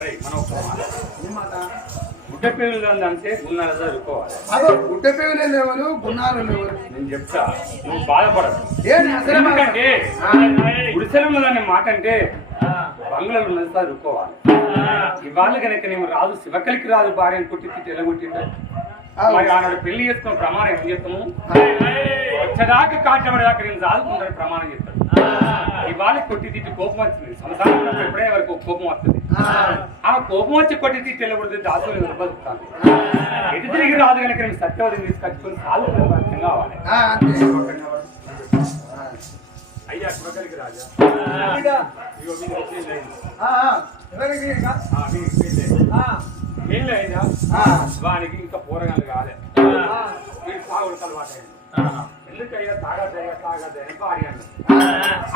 ఏయ్, మనం ఒక మాట. గుడ్డ పేగులు అంటే గున్నాల చదువుకోవాలి అదో గుడ్డ పేగులే లేవరు గున్నాలు లేవరు నేను చెప్తా నువ్వు బాధపడదు ఏంటి అసలే బాధ? ఎందుకంటే ఆ, గుడిసెలు ఉన్నదాన్ని మాట అంటే బంగ్లాలు ఉన్నది చదువుకోవాలి ఇవాళ కనుక నేను రాదు శివకలికి రాదు భార్యను పుట్టి తిట్టి ఎలగొట్టిండు మరి ఆనాడు పెళ్ళి చేసుకున్న ప్రమాణం ఏం చెప్తాము? వచ్చేదాకా కాటబడేదాకా నేను చదువుకుంటాను ప్రమాణం చెప్తాను. ఇవాళ కొట్టి తిట్టి కోపం వచ్చింది. సంసారం ఎప్పుడే వరకు కోపం వస్తుంది. ఆ కోపం వచ్చి కొట్టి దాసులు బతుకుతాను ఎటు తిరిగి రాదు కనుక నేను సత్యవతిని తీసుకొచ్చుకొని అర్థం కావాలి. ఆ, అంతే. అయ్యా రాజా? వానికి ఇంకా పూరగాలు కాలే. ఆ, వీడు తాగుడు అలవాటు అయింది. ఎందుకయ్యా? తాగద్దయ్యా తాగద్దయ్యా భార్య.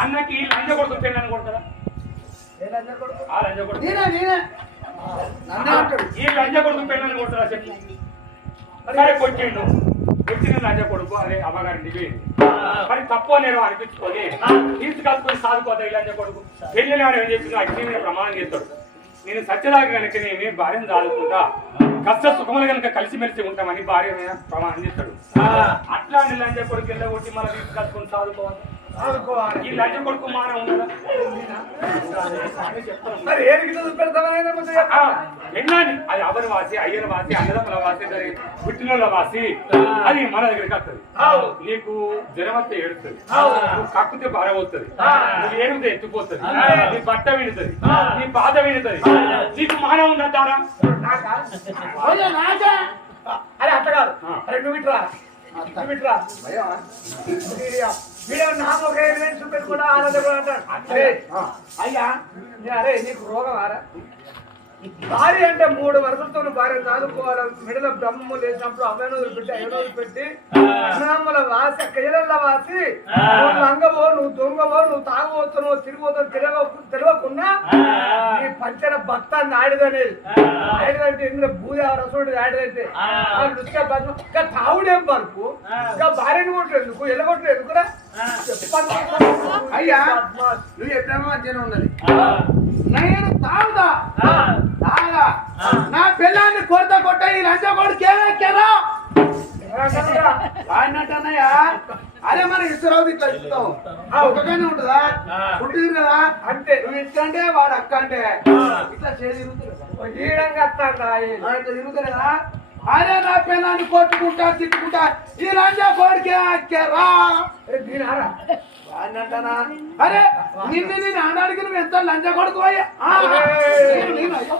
అన్నకి ఈ లంజ కొడుకు పెళ్ళని కొడతారా? నేనే నేనే. నన్నే అంటాడు ఈ లంజ కొడుకు పెళ్ళని కొడతారా చెప్పు. సరే కొట్టిండు. కొట్టిన లంజ కొడుకు అదే అమ్మగారింటికి పోయింది. మరి తప్పు నేను అనిపించుకొని తీసుకెళ్తుకొని సాదుకోదా ఈ లంజ కొడుకు. పెళ్ళి నాడు ఏం చేసింది అగ్ని మీద ప్రమాణం చేస్తాడు. నేను సత్యదాకా కనుక నేను భార్యను దాదుకుంటా కష్ట సుఖములు కనుక కలిసిమెలిసి ఉంటామని భార్య ప్రమాణం చేస్తాడు. అట్లా లంజ కొడుకు వెళ్ళగొట్టి మళ్ళీ తీసుకెళ్తుకొని సాదుకోవాలి ఆడుకోవాలి. ఈ కొడుకు మాన మరి విన్నాను అది అవని వాసి అయ్యల వాసి అన్నదమ్మల వాసి పుట్టినోళ్ళ వాసి. అది మన దగ్గరికి వస్తుంది. నీకు జ్వరం వస్తే. నువ్వు కక్కుతే భారం అవుతుంది. నువ్వు ఏడితే ఎత్తుపోతుంది. నీ బట్ట విడుతుంది. నీ బాధ విడుతుంది. నీకు మానం? ఓయ్, నాకా? అరే అట్లా కాదు. అరే నువ్వు నువ్వు ఇట్రా వీడియో నాకు ఒక ఎలిమెంట్ చూపెట్టుకుంటా ఆనందపడ అంటాడు. అరే, అయ్యా అరే నీకు రోగం ఆరా? భార్య అంటే మూడు వరుసలతో భార్య చదువుకోవాలి మిడల బ్రహ్మ లేచినప్పుడు అవ్వను వదిలిపెట్టి అయ్యను వదిలిపెట్టి అన్నదమ్ముల వాసి కయ్యల వాసి నువ్వు లంగవో నువ్వు దొంగవో నువ్వు తాగబోతున్నావు తిరిగిపోతావు తెలియ తెలియకుండా నీ పంచన భర్త నాయుడుదనేది నాయుడు ఇందులో భూజ రసోడు బతుకు ఇంకా తావుడేం పరుపు? ఇంకా భార్యను కొట్టు ఎందుకు ఎల్లగొట్టు ఎందుకురా? అయ్యా నువ్వు ఎప్పుడేమో మంచిగా ఉన్నది? నేను తాగుదా? తాగా. నా పిల్లాన్ని కొడత కొట్ట ఈ లంచ ఏమెక్కారా వాడినట్టన్నయ్యా అరే మన ఇసురావు ఇట్లా ఇస్తావు ఒక్కగానే ఉంటుందా? పుట్టింది కదా? అంటే నువ్వు ఇష్టంటే వాడు అక్క అంటే. ఇట్లా చేసి ఇట్లా తిరుగుతుందా అరే నా పిల్లాన్ని కొట్టుకుంటా తిట్టుకుంటా ఈ లంచ కొడుకే అక్కారా వాడినట్టనా అరే నిన్ను నేను ఆనాడికి నువ్వు ఎంత లంచ కొడుకు అయ్యా.